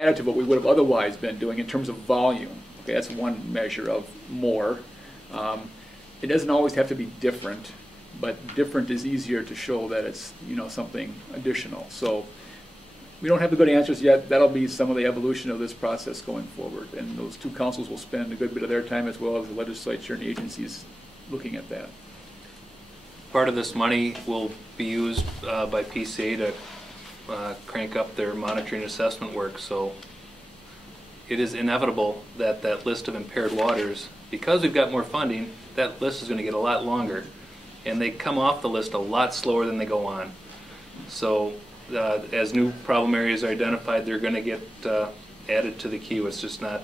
added to what we would have otherwise been doing in terms of volume. Okay, that's one measure of more. It doesn't always have to be different, but different is easier to show that it's, you know, something additional. So we don't have the good answers yet. That'll be some of the evolution of this process going forward, and those two councils will spend a good bit of their time, as well as the legislature and the agencies, looking at that. Part of this money will be used by PCA to crank up their monitoring assessment work, so it is inevitable that that list of impaired waters, because we've got more funding, that list is going to get a lot longer, and they come off the list a lot slower than they go on. So as new problem areas are identified, they're going to get added to the queue. It's just not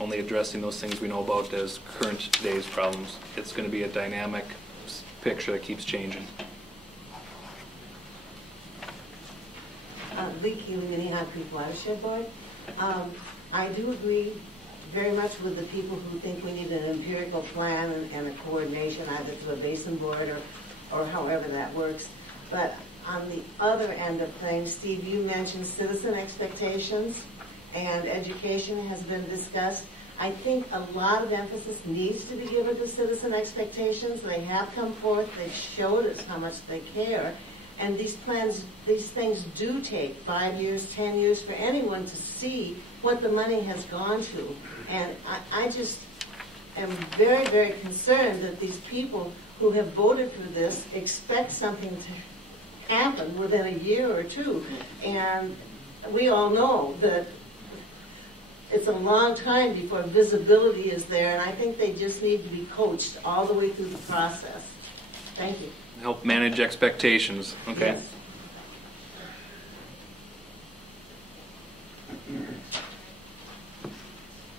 only addressing those things we know about as current day's problems. It's going to be a dynamic picture that keeps changing. Lee Keeling, Minnehaha Creek Watershed Board. I do agree very much with the people who think we need an empirical plan and a coordination either through a basin board or however that works. But on the other end of things, Steve, you mentioned citizen expectations and education has been discussed. I think a lot of emphasis needs to be given to citizen expectations. They have come forth, they've showed us how much they care. And these plans, these things do take 5 years, 10 years for anyone to see what the money has gone to. And I just am very, very concerned that these people who have voted for this expect something to happen within a year or two. And we all know that it's a long time before visibility is there, and I think they just need to be coached all the way through the process. Thank you. Help manage expectations. Okay. Yes.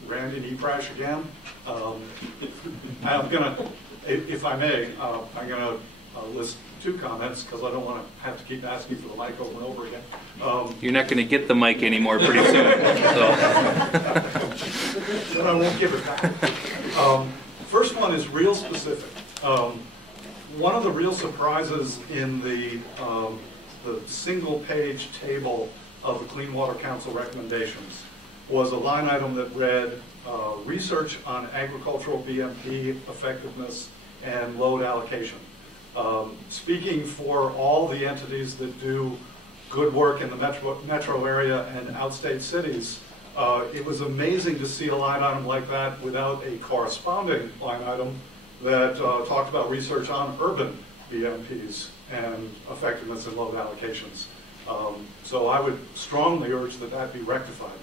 Randy Neprash again. I'm gonna, if I may, I'm gonna list two comments because I don't want to have to keep asking for the mic over and over again. You're not going to get the mic anymore pretty soon. So. Then I won't give it back. First one is real specific. One of the real surprises in the single-page table of the Clean Water Council recommendations was a line item that read research on agricultural BMP effectiveness and load allocation. Speaking for all the entities that do good work in the metro area and outstate cities, it was amazing to see a line item like that without a corresponding line item that talked about research on urban BMPs and effectiveness and load allocations. So I would strongly urge that that be rectified.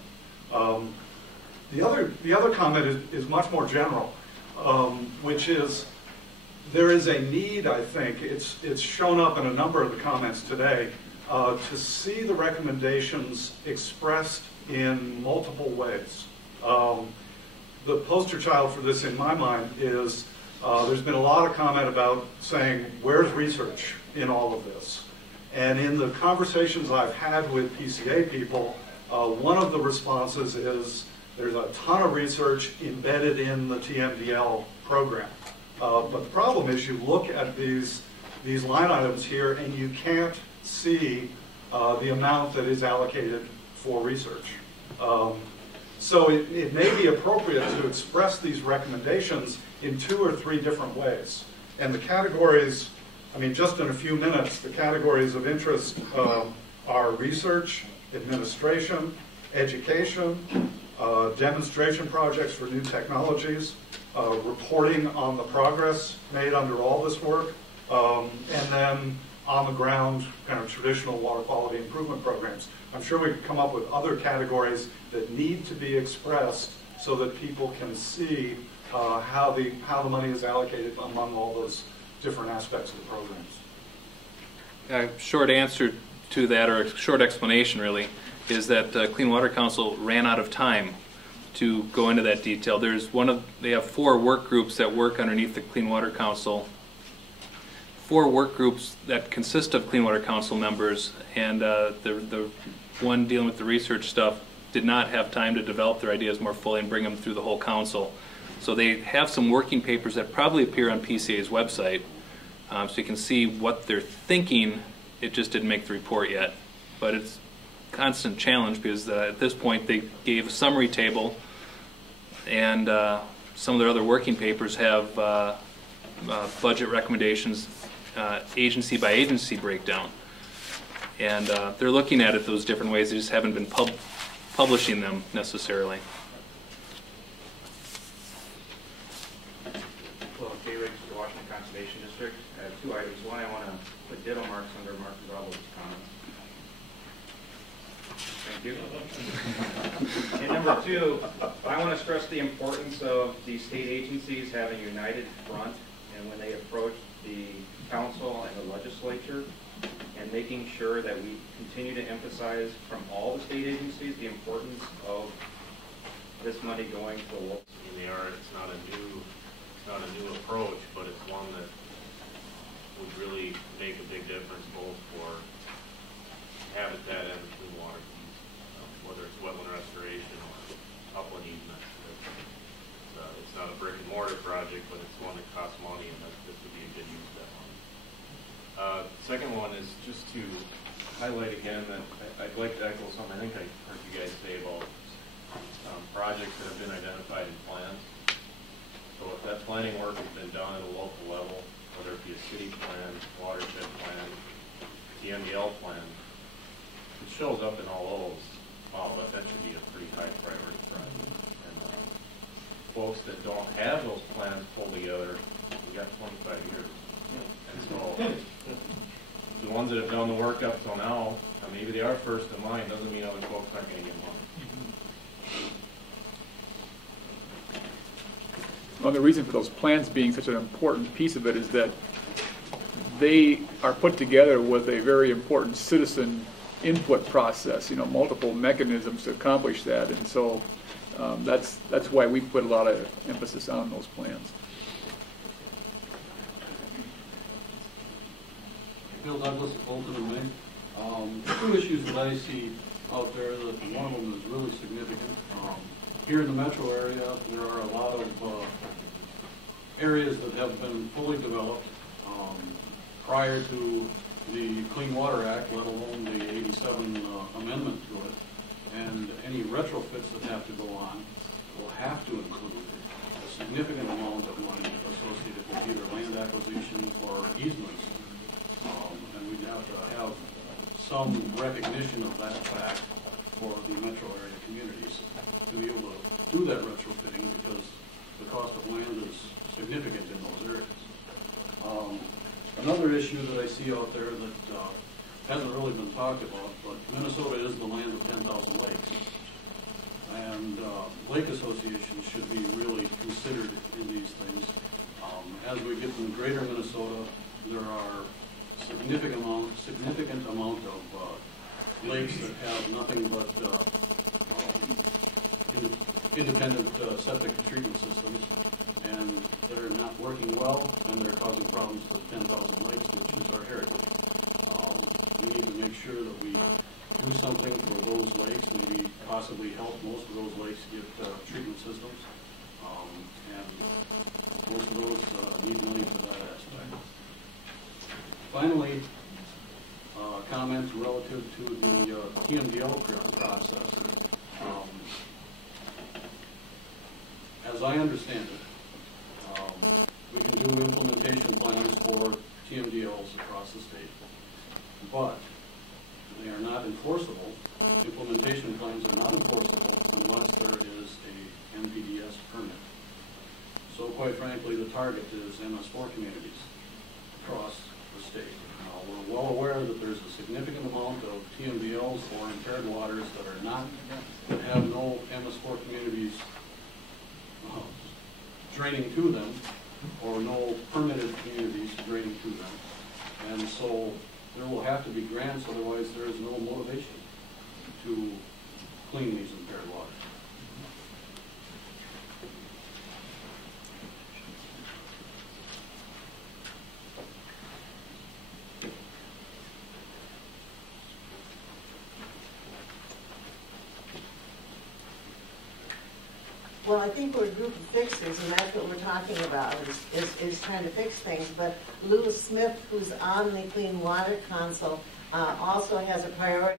The other comment is much more general, which is there is a need, I think, it's shown up in a number of the comments today, to see the recommendations expressed in multiple ways. The poster child for this in my mind is there's been a lot of comment about saying, where's research in all of this? And in the conversations I've had with PCA people, one of the responses is there's a ton of research embedded in the TMDL program. But the problem is you look at these line items here and you can't see the amount that is allocated for research. So it may be appropriate to express these recommendations in 2 or 3 different ways. And the categories, I mean, just in a few minutes, the categories of interest are research, administration, education, demonstration projects for new technologies, reporting on the progress made under all this work, and then on the ground kind of traditional water quality improvement programs. I'm sure we could come up with other categories that need to be expressed so that people can see how the money is allocated among all those different aspects of the programs. A short answer to that, or a short explanation really, is that Clean Water Council ran out of time to go into that detail. They have 4 work groups that work underneath the Clean Water Council. 4 work groups that consist of Clean Water Council members, and the one dealing with the research stuff did not have time to develop their ideas more fully and bring them through the whole council. So they have some working papers that probably appear on PCA's website, so you can see what they're thinking. It just didn't make the report yet, but constant challenge because at this point they gave a summary table, and some of their other working papers have budget recommendations, agency by agency breakdown, and they're looking at it those different ways. They just haven't been publishing them necessarily. Well, Jay Riggs, the Washington Conservation District. I have two items. One, I want to put ditto marks under Mark Zabo's comments. Thank you. And number two, I want to stress the importance of the state agencies having a united front, and when they approach the council and the legislature, and making sure that we continue to emphasize from all the state agencies the importance of this money going to the local. It's not a new approach, but it's one that would really make a big difference both for habitat and clean water needs, whether it's wetland restoration or upland easement. It's not a brick and mortar project, but it's one that costs money, and this would be a good use of that money. Second one is just to highlight again that I'd like to echo something I think I heard you guys say about projects that have been identified in plans. So if that planning work has been done at a local level, whether it be a city plan, watershed plan, the MDL plan, it shows up in all those. Wow, but that should be a pretty high priority project. And folks that don't have those plans pulled together, we got 25 years. And so the ones that have done the work up till now, maybe they are first in line, doesn't mean other folks aren't going to get money. Well, the reason for those plans being such an important piece of it is that they are put together with a very important citizen input process, multiple mechanisms to accomplish that, and so that's why we put a lot of emphasis on those plans. Bill Douglas, Bolton and Wayne. Two issues that I see out there, that one of them is really significant. Here in the metro area, there are a lot of areas that have been fully developed prior to the Clean Water Act, let alone the 87 amendment to it. And any retrofits that have to go on will have to include a significant amount of money associated with either land acquisition or easements. And we'd have to have some recognition of that fact for the metro area communities to be able to do that retrofitting, because the cost of land is significant in those areas. Another issue that I see out there that hasn't really been talked about, but Minnesota is the land of 10,000 lakes. And lake associations should be really considered in these things. As we get in greater Minnesota, there are significant amount of lakes that have nothing but independent septic treatment systems, and that are not working well, and they're causing problems to the 10,000 lakes, which is our heritage. We need to make sure that we do something for those lakes, maybe possibly help most of those lakes get treatment systems, and most of those need money for that aspect. Finally, comments relative to the TMDL process. As I understand it, we can do implementation plans for TMDLs across the state, but they are not enforceable. Implementation plans are not enforceable unless there is a NPDES permit. So quite frankly, the target is MS4 communities across the state. Now, we're well aware that there's a significant amount of TMDLs or impaired waters that have no MS4 communities draining to them, or no permitted communities draining to them. And so there will have to be grants, otherwise there is no motivation to clean these impaired waters. Well, I think we're a group of fixers, and that's what we're talking about, is trying to fix things. But Lou Smith, who's on the Clean Water Council, also has a priority.